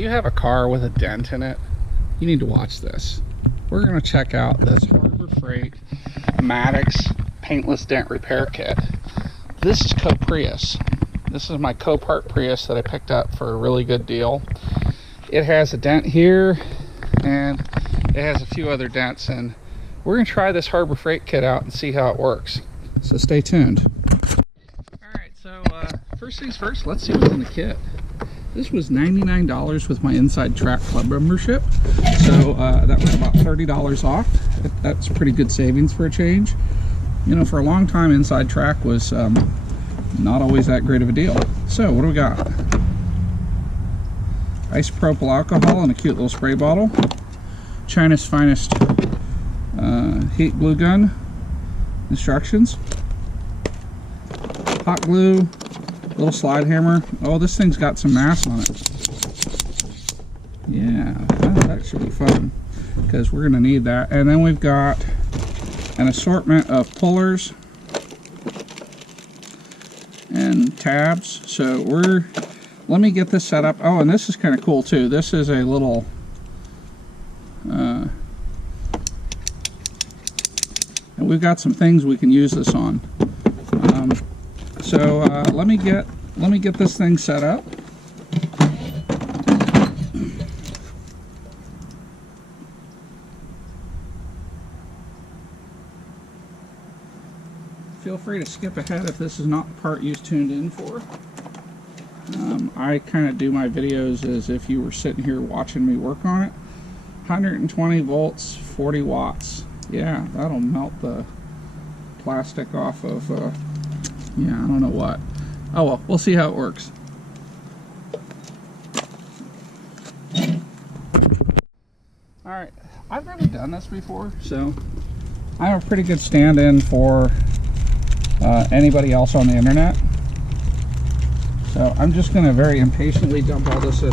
you have a car with a dent in it, you need to watch this. We're going to check out this Harbor Freight Maddox Paintless Dent Repair Kit. This is CoPrius. This is my Copart Prius that I picked up for a really good deal. It has a dent here, and it has a few other dents, and we're going to try this Harbor Freight kit out and see how it works. So stay tuned. Alright, so first things first, let's see what's in the kit. This was $99 with my Inside Track Club membership, so that was about $30 off. That's pretty good savings for a change. You know, for a long time, Inside Track was not always that great of a deal. So what do we got? Isopropyl alcohol in a cute little spray bottle. China's finest heat glue gun. Instructions. Hot glue. Little slide hammer. Oh, this thing's got some mass on it. Yeah, that should be fun, because we're going to need that. And then we've got an assortment of pullers and tabs. So let me get this set up. Oh, and this is kind of cool too. This is a little and we've got some things we can use this on. So let me get this thing set up. Feel free to skip ahead if this is not the part you tuned in for. I kind of do my videos as if you were sitting here watching me work on it. 120 volts, 40 watts. Yeah, that'll melt the plastic off of yeah, I don't know what. Oh well, we'll see how it works. Alright, I've never done this before, so I'm a pretty good stand-in for anybody else on the internet. So I'm just going to very impatiently dump all this in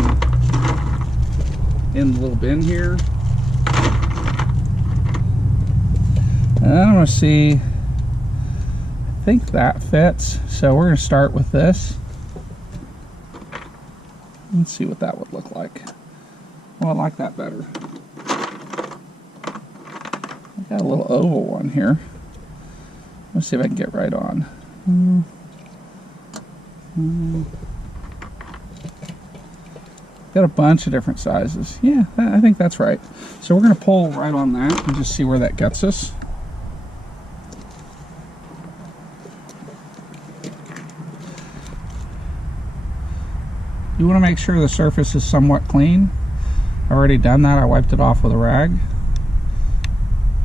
the little bin here. And I'm going to see, I think that fits. So we're going to start with this. Let's see what that would look like. Well, I like that better. I got a little oval one here. Let's see if I can get right on. Got a bunch of different sizes. Yeah, I think that's right. So we're going to pull right on that and just see where that gets us. You want to make sure the surface is somewhat clean. I've already done that. I wiped it off with a rag.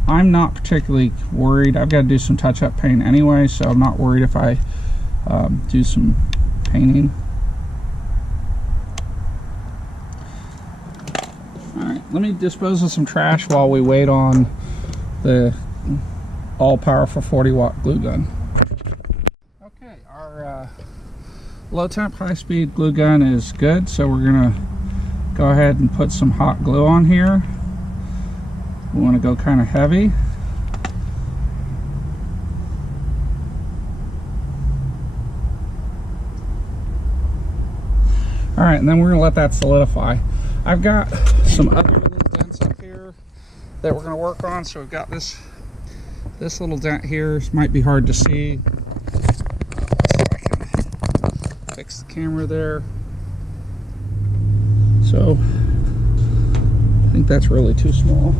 I'm not particularly worried. I've got to do some touch-up paint anyway, so I'm not worried if I do some painting. Alright, let me dispose of some trash while we wait on the all-powerful 40-watt glue gun. Okay, our low-temp, high-speed glue gun is good, so we're going to go ahead and put some hot glue on here. We want to go kind of heavy. Alright, and then we're going to let that solidify. I've got some other little dents up here that we're going to work on. So we've got this little dent here. This might be hard to see. Let's see if I can fix the camera there. So I think that's really too small.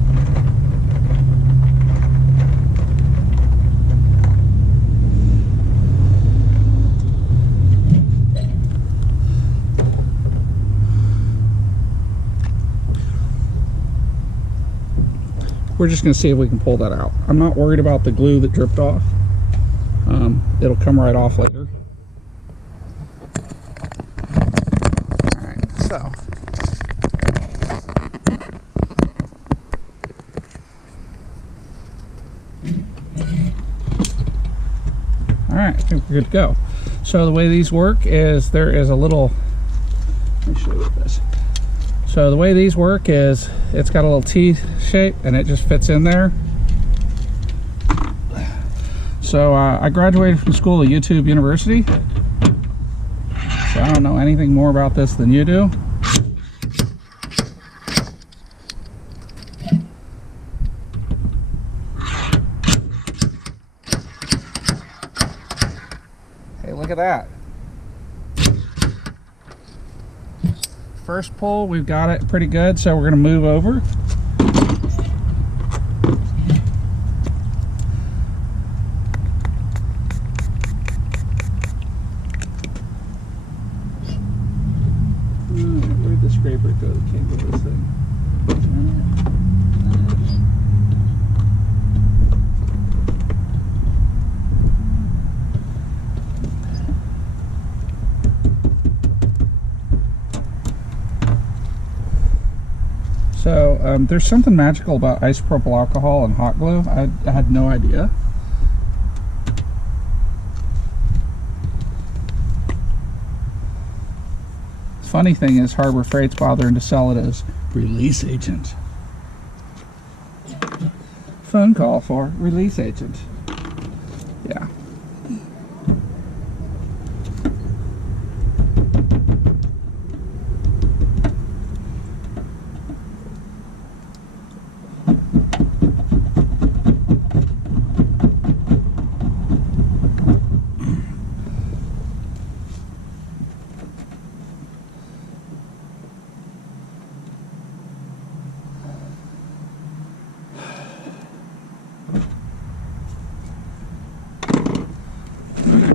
We're just going to see if we can pull that out. I'm not worried about the glue that dripped off. It'll come right off later. Alright, so. Alright, I think we're good to go. So the way these work is there is a little, let me show you this. So the way these work is it's got a little T shape and it just fits in there. So I graduated from school at YouTube University. So I don't know anything more about this than you do. look at that. First pull, we've got it pretty good, so we're going to move over. Where'd the scraper go that came with this thing? So there's something magical about isopropyl alcohol and hot glue. I had no idea. Funny thing is, Harbor Freight's bothering to sell it as release agent. Phone call for release agent. Yeah.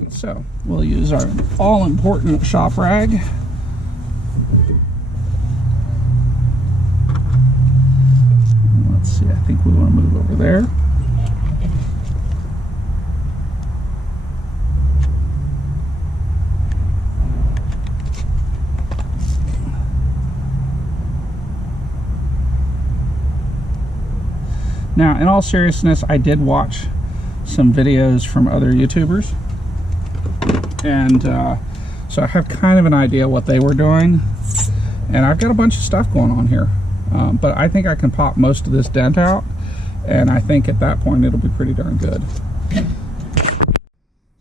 So we'll use our all-important shop rag. Let's see, I think we want to move over there. Now, in all seriousness, I did watch some videos from other YouTubers. And so I have kind of an idea what they were doing, and I've got a bunch of stuff going on here, but I think I can pop most of this dent out, and I think at that point it'll be pretty darn good.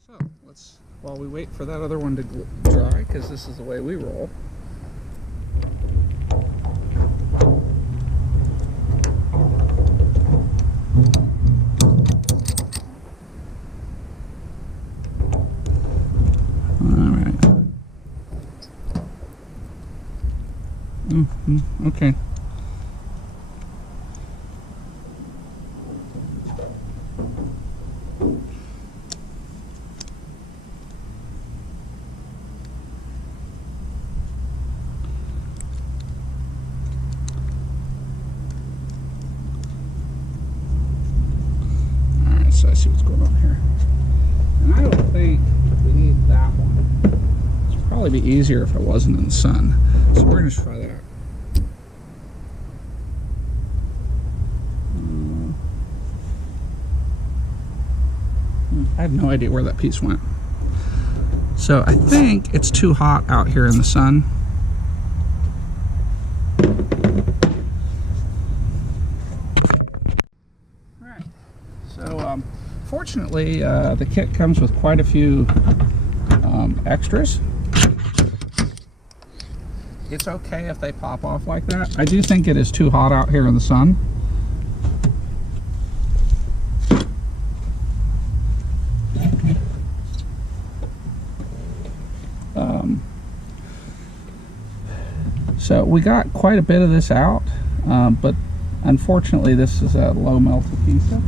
So let's, while we wait for that other one to dry, because this is the way we roll. Okay. Alright, so I see what's going on here. And I don't think we need that one. It'd probably be easier if it wasn't in the sun. So we're going to try that. I have no idea where that piece went. So I think it's too hot out here in the sun. Alright, so fortunately the kit comes with quite a few extras. It's okay if they pop off like that. I do think it is too hot out here in the sun. So we got quite a bit of this out, but unfortunately this is a low melt adhesive.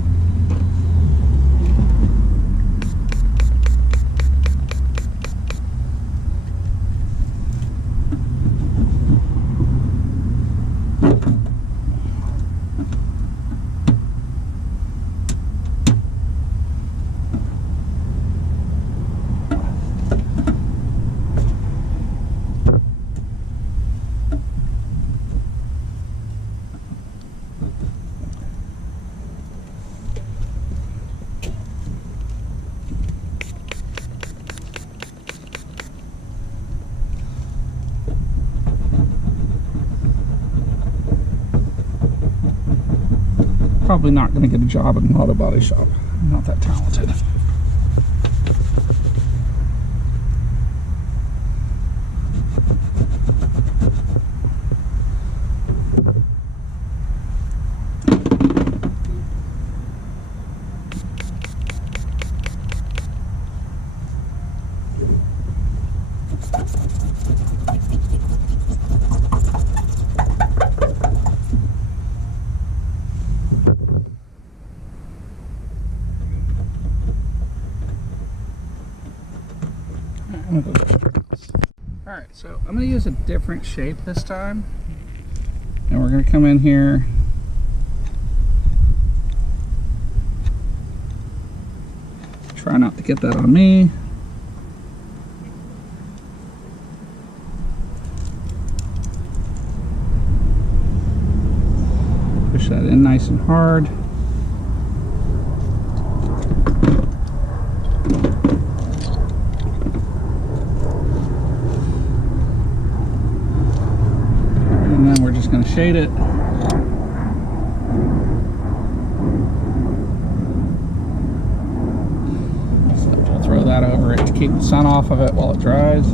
Probably not going to get a job in an auto body shop. I'm not that talented. I'm gonna go get something else. Alright, so I'm gonna use a different shape this time. And we're gonna come in here. Try not to get that on me. Push that in nice and hard. And then we're just going to shade it. So we'll throw that over it to keep the sun off of it while it dries.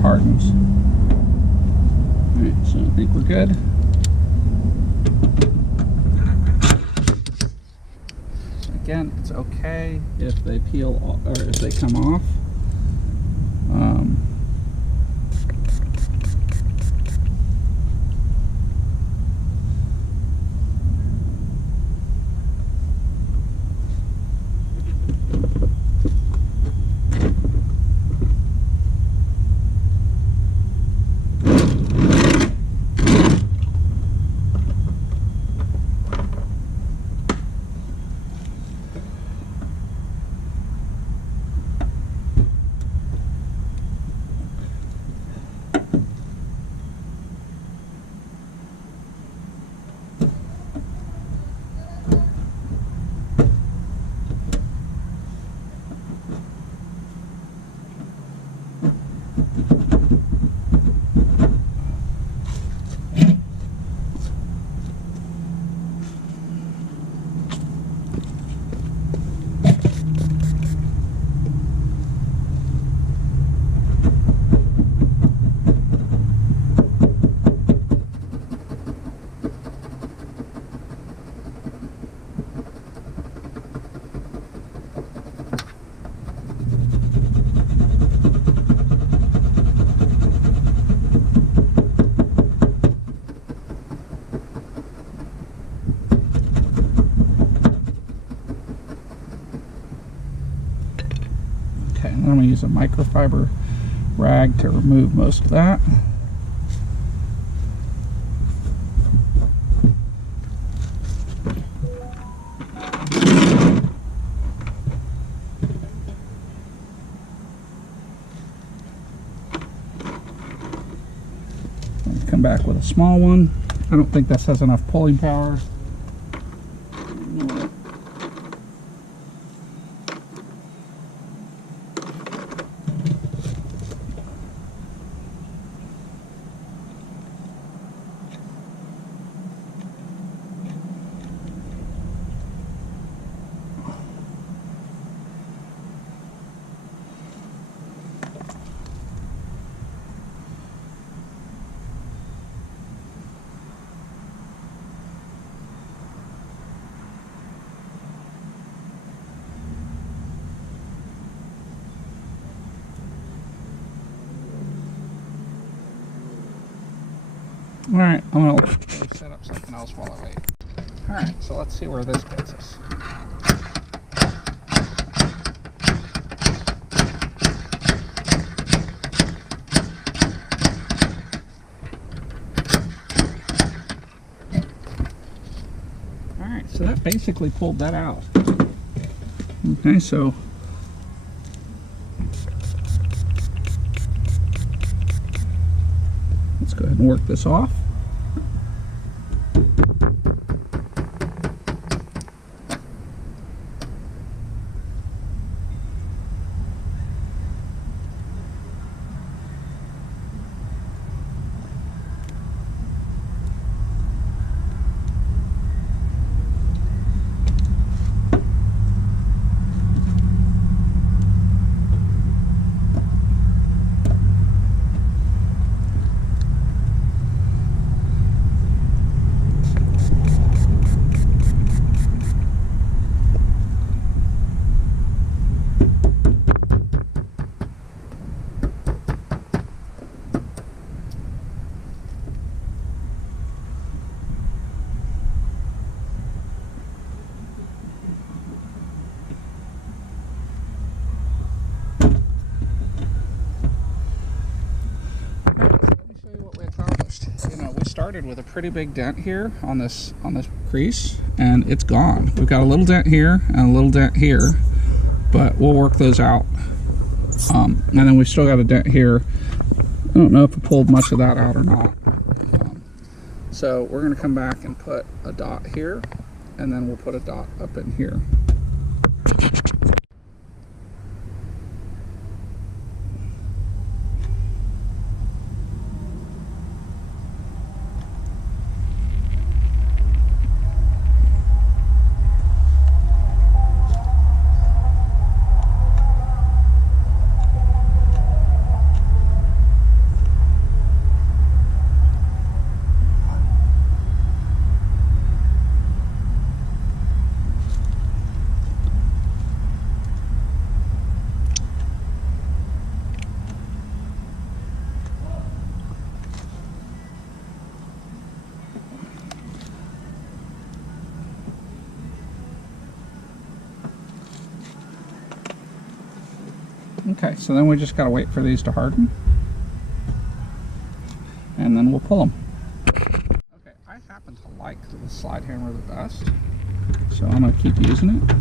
Hardens. Alright, so I think we're good. Again, it's okay if they peel off, or if they come off. I'm going to use a microfiber rag to remove most of that. Come back with a small one. I don't think this has enough pulling power. Alright, I'm going to set up something else while I wait. Alright, so let's see where this gets us. Alright, so that basically pulled that out. Okay, so let's go ahead and work this off. it started with a pretty big dent here on this crease, and it's gone. We've got a little dent here and a little dent here, but we'll work those out. And then we've still got a dent here. I don't know if I pulled much of that out or not. So we're going to come back and put a dot here, and then we'll put a dot up in here. Okay, so then we just got to wait for these to harden, and then we'll pull them. Okay, I happen to like the slide hammer the best, so I'm going to keep using it.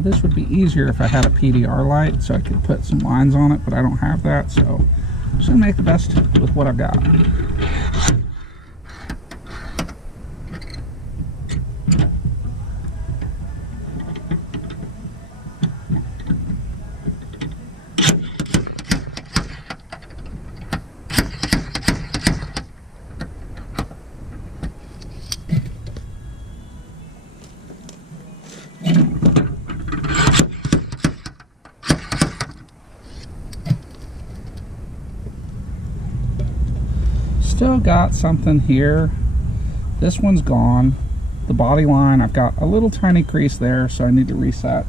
This would be easier if I had a PDR light so I could put some lines on it, but I don't have that, so I'm just going to make the best with what I've got. Still got something here. This one's gone. The body line, I've got a little tiny crease there, so I need to reset.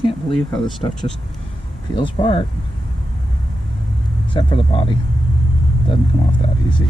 Can't believe how this stuff just peels apart, except for the body. Doesn't come off that easy.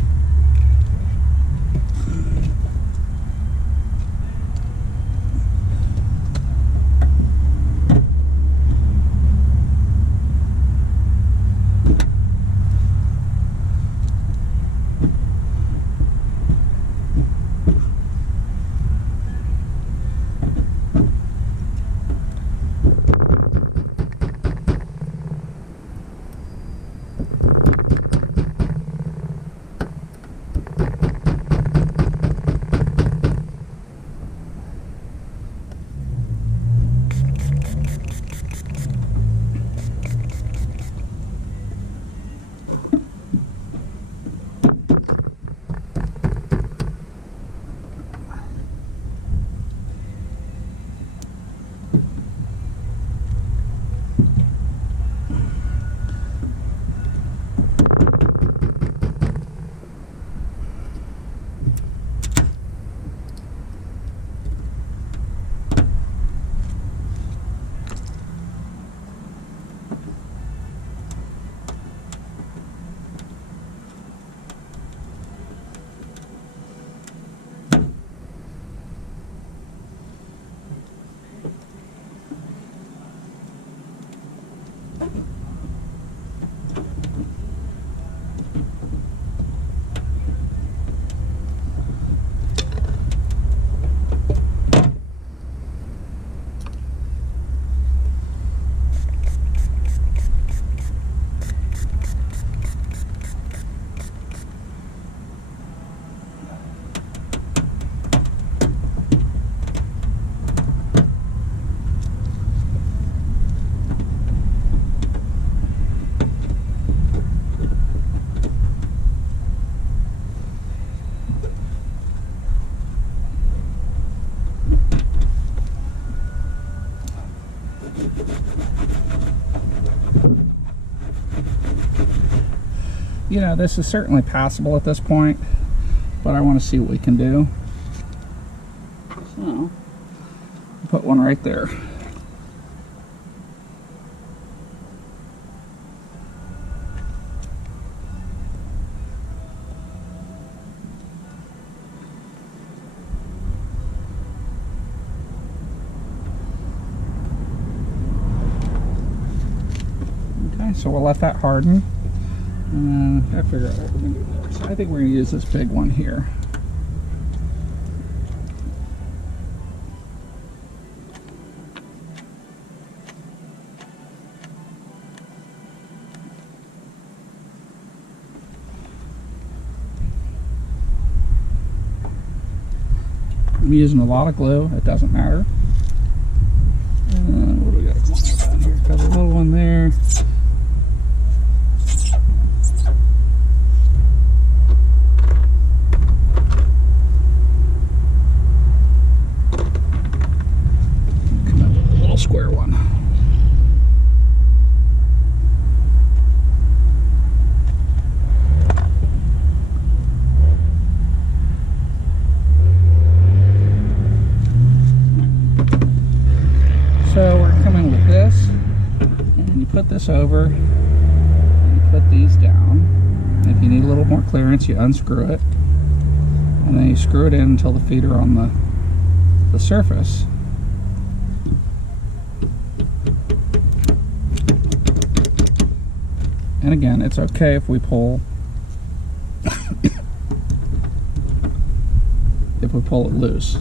you know, this is certainly passable at this point, but I want to see what we can do. So, put one right there. Okay, so we'll let that harden. I figure out what we're going to do there. So I think we're going to use this big one here. I'm using a lot of glue, it doesn't matter. What do we got down here? Got a little one there. Come up with a little square one. So we're coming with this, and you put this over, and you put these down. And if you need a little more clearance, you unscrew it, and then you screw it in until the feet are on the surface. And again, it's okay if we pull if we pull it loose.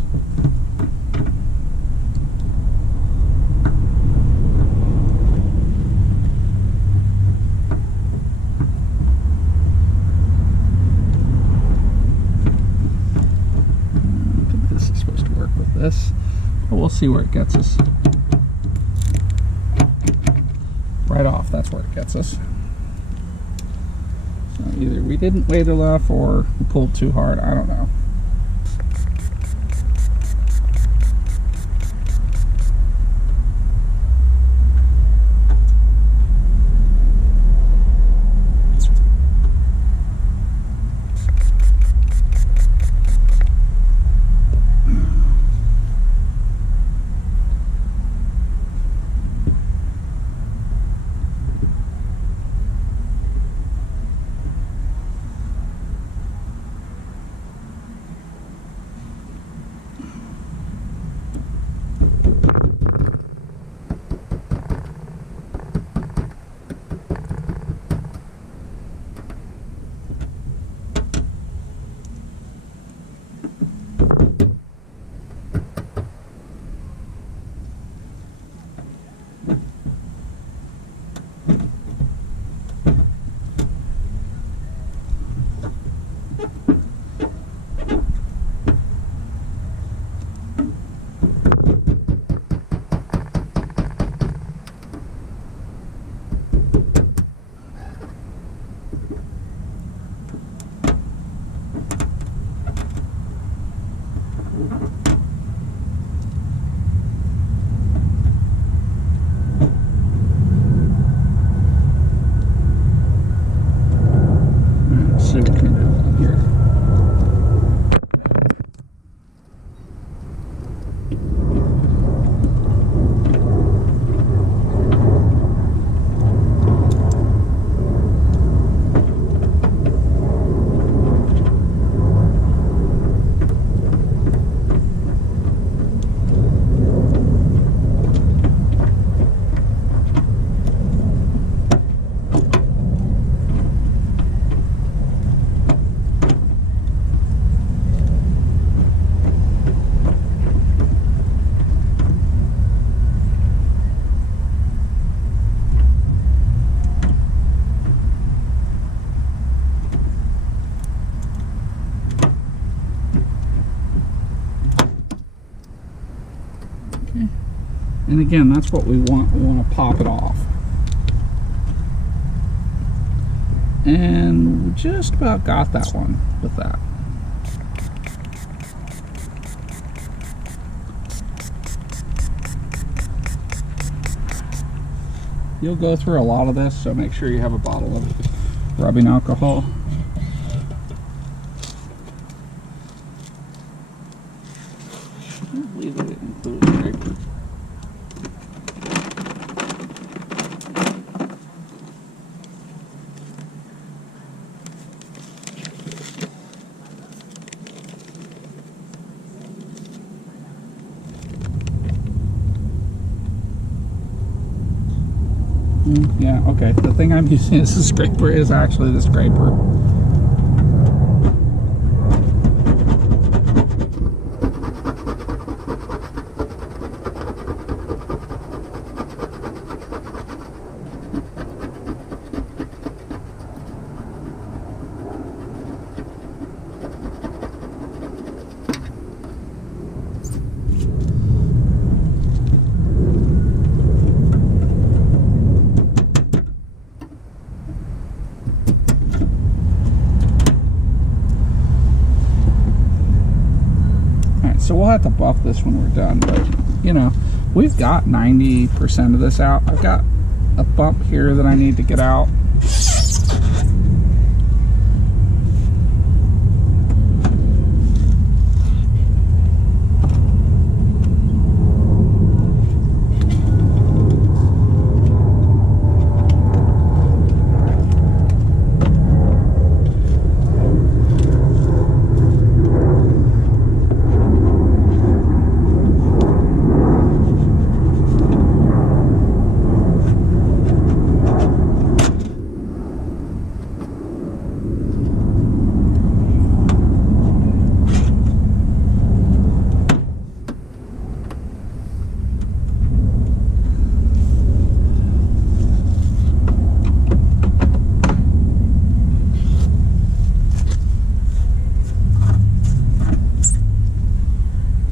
This, but we'll see where it gets us. Right off, that's where it gets us. So either we didn't wait enough or we pulled too hard, I don't know. And again, that's what we want. We want to pop it off. And we just about got that one with that. You'll go through a lot of this, so make sure you have a bottle of rubbing alcohol. I can't believe they didn't include a scraper. Yeah, okay. The thing I'm using as a scraper is actually the scraper. So we'll have to buff this when we're done, but you know, we've got 90% of this out. I've got a bump here that I need to get out.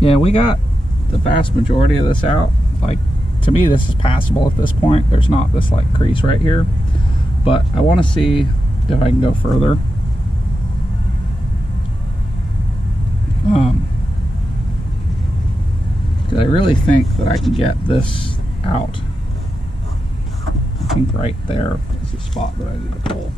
Yeah, we got the vast majority of this out. Like, to me, this is passable at this point. There's not this like crease right here, but I want to see if I can go further. Because I really think that I can get this out. I think right there is the spot that I need to pull.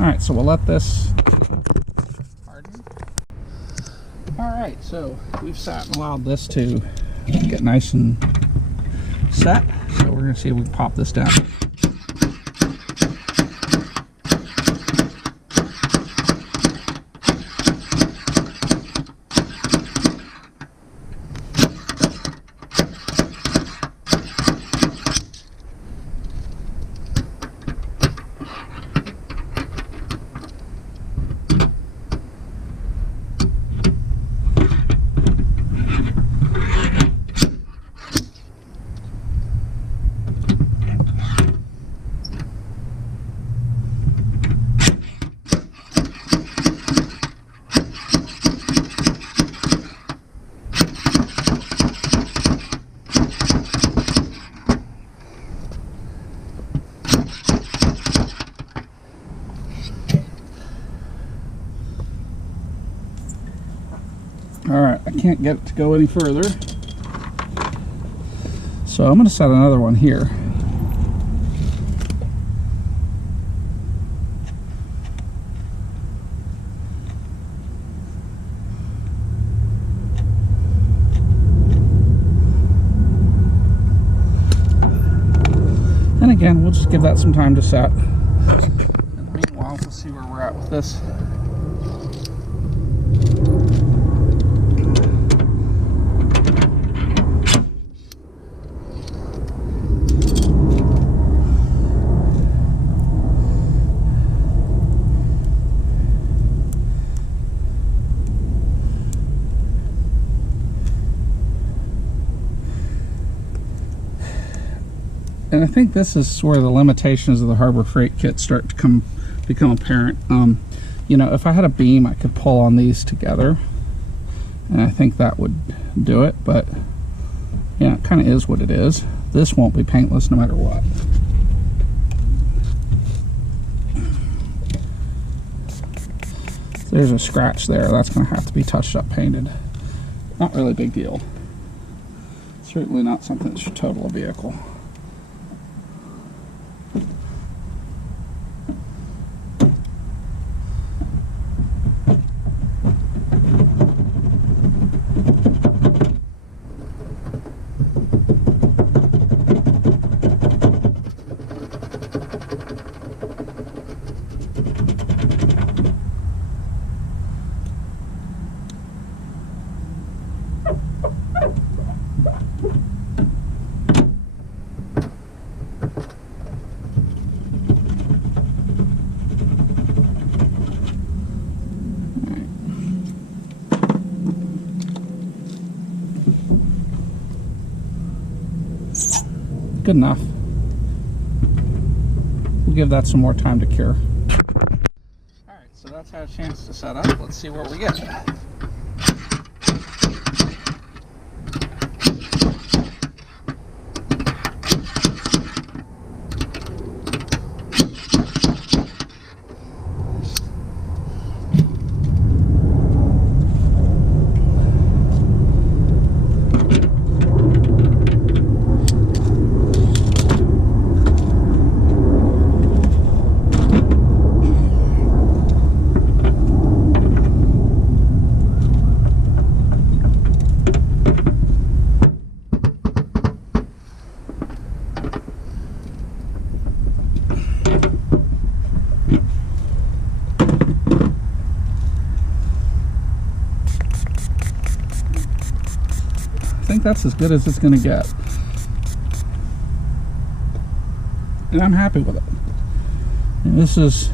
Alright, so we'll let this harden. Alright, so we've sat and allowed this to get nice and set. So we're going to see if we can pop this down. Alright, I can't get it to go any further, so I'm going to set another one here. And again, we'll just give that some time to set. And meanwhile, we'll see where we're at with this. And I think this is where the limitations of the Harbor Freight kit start to become apparent. You know, if I had a beam, I could pull on these together, and I think that would do it, but yeah, it kind of is what it is. This won't be paintless no matter what. So there's a scratch there. That's going to have to be touched up, painted. Not really a big deal. Certainly not something that should total a vehicle. Good enough. We'll give that some more time to cure. Alright, so that's had a chance to set up. Let's see what we get. I think that's as good as it's going to get, and I'm happy with it. And this is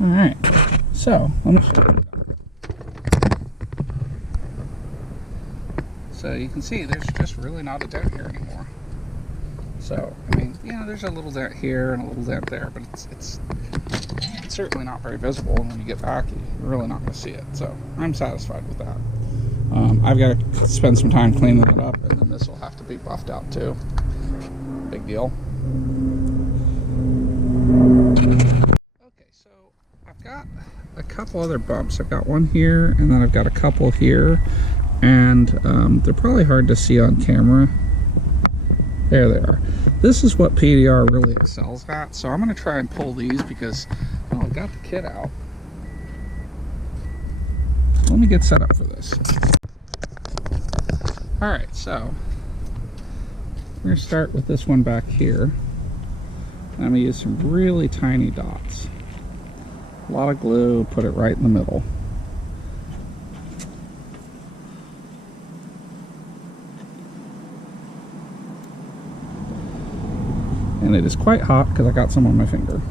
Alright, so let me show you. So you can see there's just really not a dent here anymore. So, I mean, you know, there's a little dent here and a little dent there, but it's certainly not very visible. And when you get back, you're really not going to see it. So I'm satisfied with that. I've got to spend some time cleaning it up, and then this will have to be buffed out too. Big deal. Okay, so I've got a couple other bumps. I've got one here, and then I've got a couple here, and they're probably hard to see on camera. There they are. This is what PDR really excels at. So I'm going to try and pull these because, well, I've got the kit out. Let me get set up for this. Alright, so we're going to start with this one back here. And I'm going to use some really tiny dots. A lot of glue, put it right in the middle. And it is quite hot because I got some on my finger.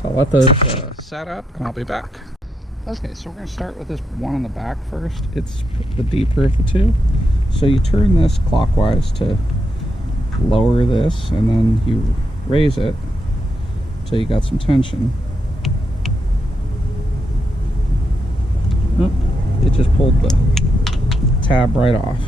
So I'll let those set up and I'll be back. Okay, so we're going to start with this one on the back first. It's the deeper of the two. So you turn this clockwise to lower this, and then you raise it until you got some tension. Oh, it just pulled the tab right off.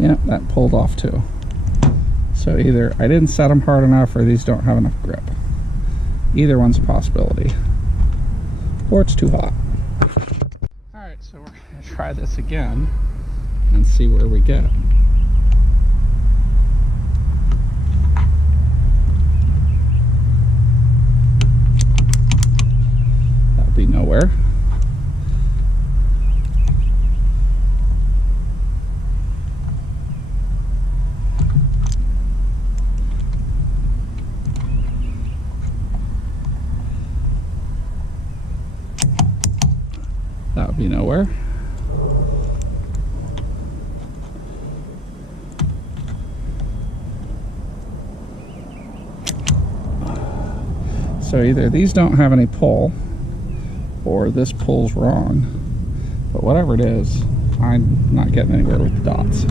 Yeah, that pulled off too. So either I didn't set them hard enough or these don't have enough grip. Either one's a possibility. Or it's too hot. Alright, so we're going to try this again and see where we get. That'll be nowhere. That would be nowhere. So either these don't have any pull, or this pulls wrong. But whatever it is, I'm not getting anywhere with the dots.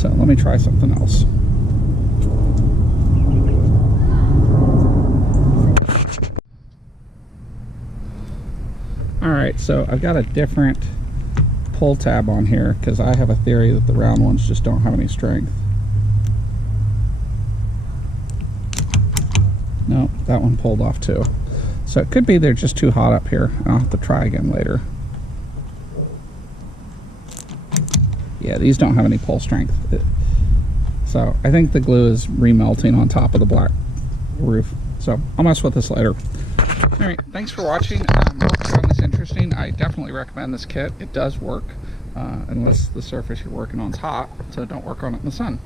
So let me try something else. Alright, so I've got a different pull tab on here because I have a theory that the round ones just don't have any strength. No, that one pulled off too. So it could be they're just too hot up here. I'll have to try again later. Yeah, these don't have any pull strength. So I think the glue is remelting on top of the black roof. So I'll mess with this later. Alright, thanks for watching. Hope you found this interesting. I definitely recommend this kit. It does work, unless the surface you're working on is hot, so don't work on it in the sun.